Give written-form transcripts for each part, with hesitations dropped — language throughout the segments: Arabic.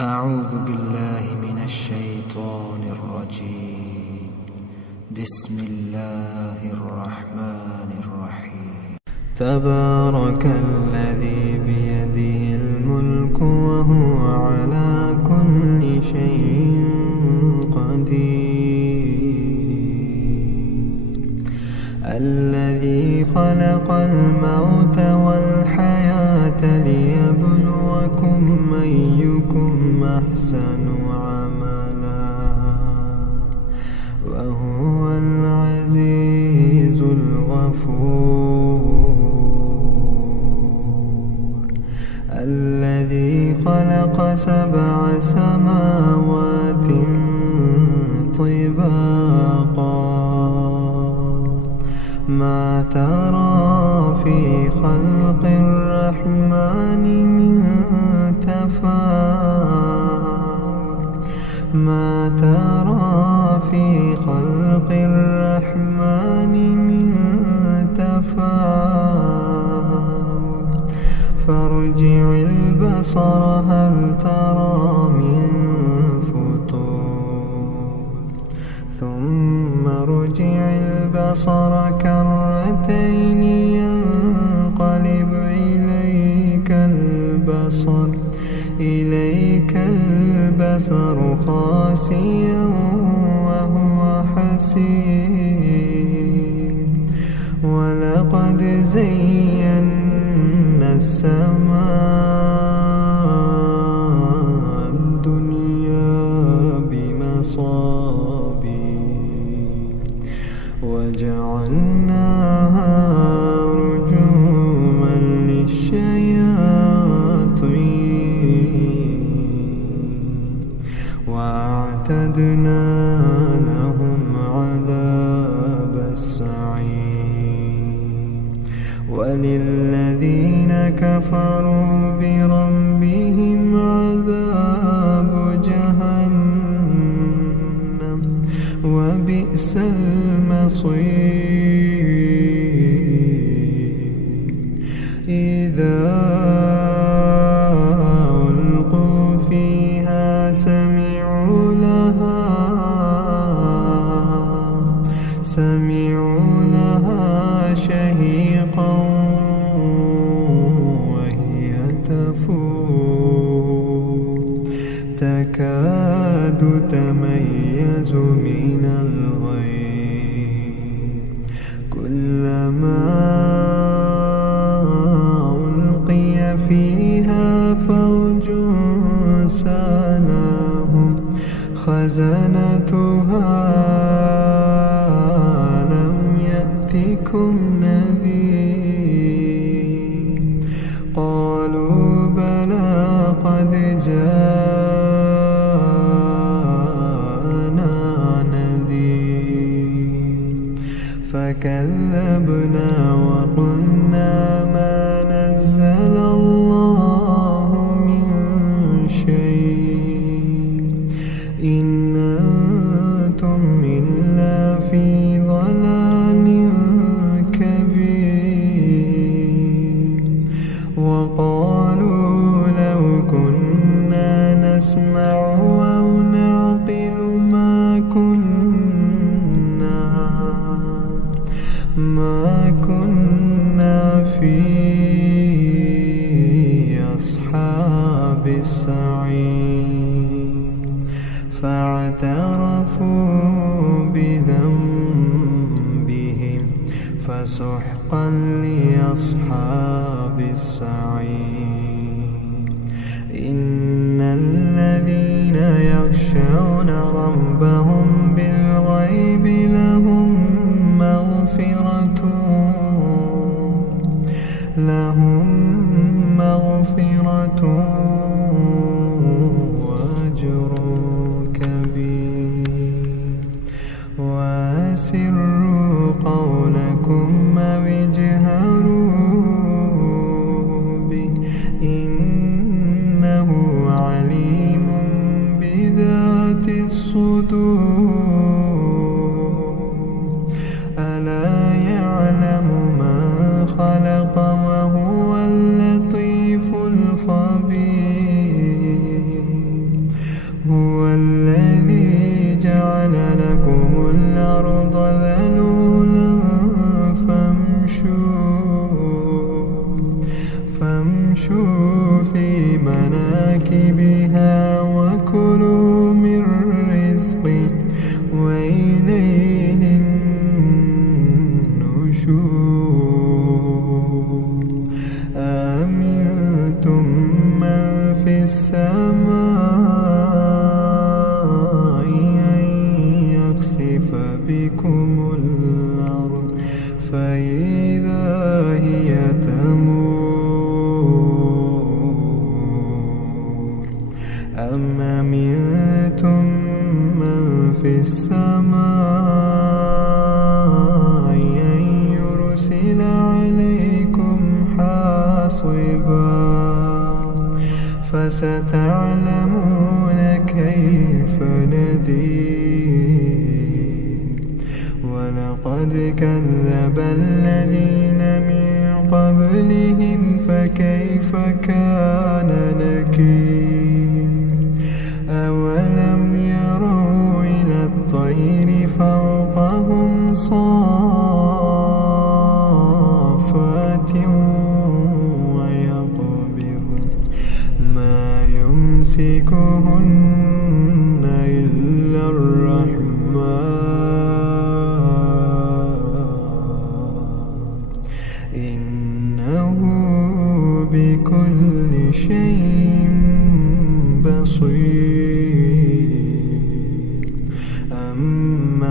أعوذ بالله من الشيطان الرجيم. بسم الله الرحمن الرحيم. تبارك الذي بيده الملك وهو على كل شيء قدير. الذي خلق الموت والحياة ليبلوكم أيكم أحسن عملا وهو العزيز الغفور. الذي خلق 7 سماوات طباقا ما ترى في خلق الرحمن من تفاوت ما ترى في خلق الرحمن من تفاوت فارجع البصر هل ترى من فطور ثم ارجع البصر كرتين ينقلب إليك البصر خاسئا وهو حسير. ولقد زينا السماء الدنيا بمصابيح وجعلناها رجوما للشياطين وأعتدنا لهم عذاب السعير. وللذين كفروا بربهم عذاب جهنم وبئس المصير. إذا ألقوا فيها سمعوا لها شهيقا وهي تفور تكاد تميز من الغيظ كلما ألقي فيها فوج سألهم خزنتها ألم يأتكم نذير قالوا بلى قد جاءنا نذير فكذبنا وقلنا ما نزل الله من شيء إن أنتم إلا في ضلال كبير. وقالوا لو كنا نسمع أو نعقل ما كنا في أصحاب السعير. فاعترفوا بذنبهم فسحقا لأصحاب السعير. إن الذين يخشون ربهم بالغيب لهم مغفرة وأجر كبير. وأسروا قولكم أو اجهروا به إنه عليم بذات الصدور. ألا يعلم من خلق وهو فامشوا في مناكبها وكلوا من رزقه وإليه النشور أأمنتم من في السماء أن يخسف بكم الأرض فإذا هي تمور أم أمنتم من في السماء أن يرسل عليكم حاصبا فستعلمون كيف نذير ولقد كذب الذين من قبلهم فكيف كان نكير أولم يروا إلى الطير فوقهم صافات ويقبضن ما يمسكهن إلا الرحمن إنه بكل شيء بصير أمن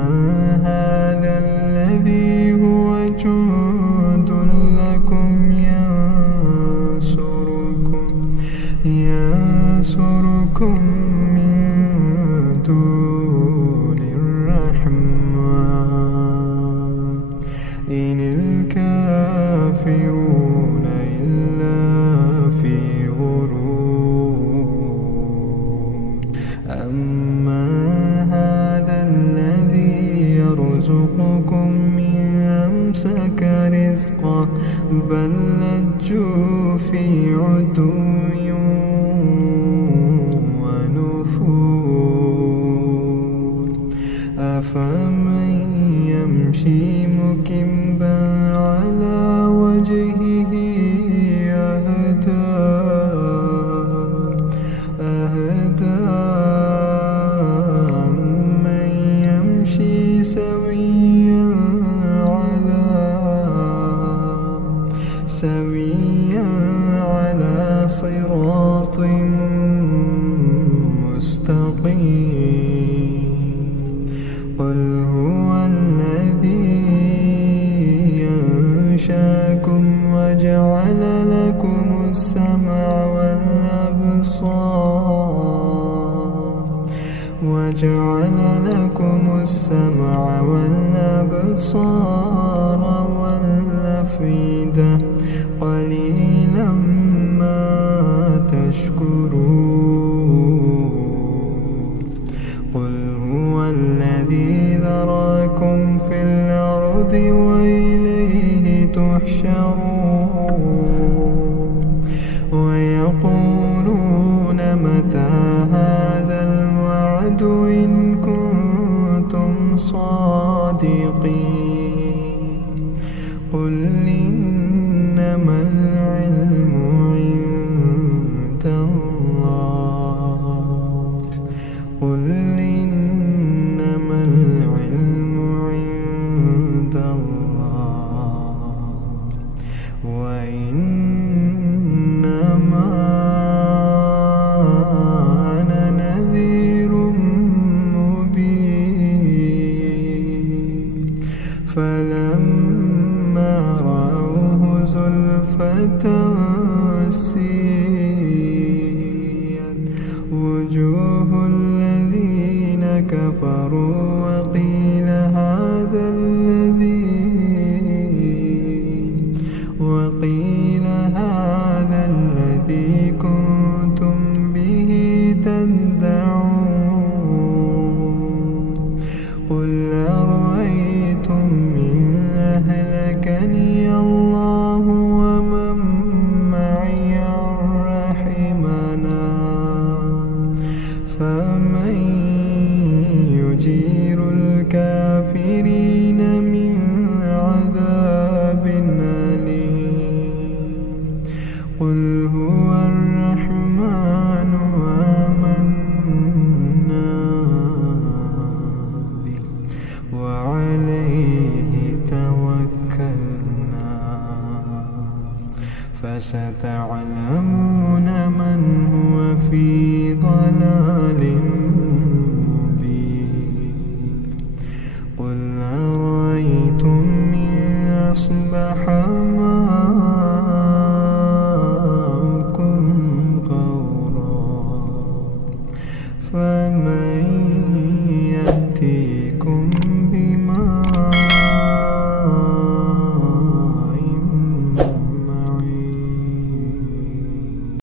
هذا الذي هو جند لكم ينصركم من دون الرحمن إن الكافرون إلا في غرور أما هذا الذي يرزقكم من أمسك رزقه بل لجوا في عتو ونفور أفمن يمشي مكبا على وجهه أهدى أمن يمشي سويا على صراط مستقيم قل هو الذي ينشأكم وجعل لكم السمع والأبصار والأفئدة قليلا ما تشكرون قل هو الذي ذراكم في الأرض وإليه تحشرون ويقولون متى هذا الوعد إن كنتم صادقين قل إنما العلم عند الله قل إنما العلم عند الله وإنما أنا نذير مبين فلما رأوه زلفة سيئت وجوه الذين كفروا وقيل هذا الذي كنتم به تدعون قل أرأيتم إن أهلكني الله ومن معي رحمنا فمن يجيب فستعلمون من هو في ضلال مبين. قل أرأيتم إن أصبح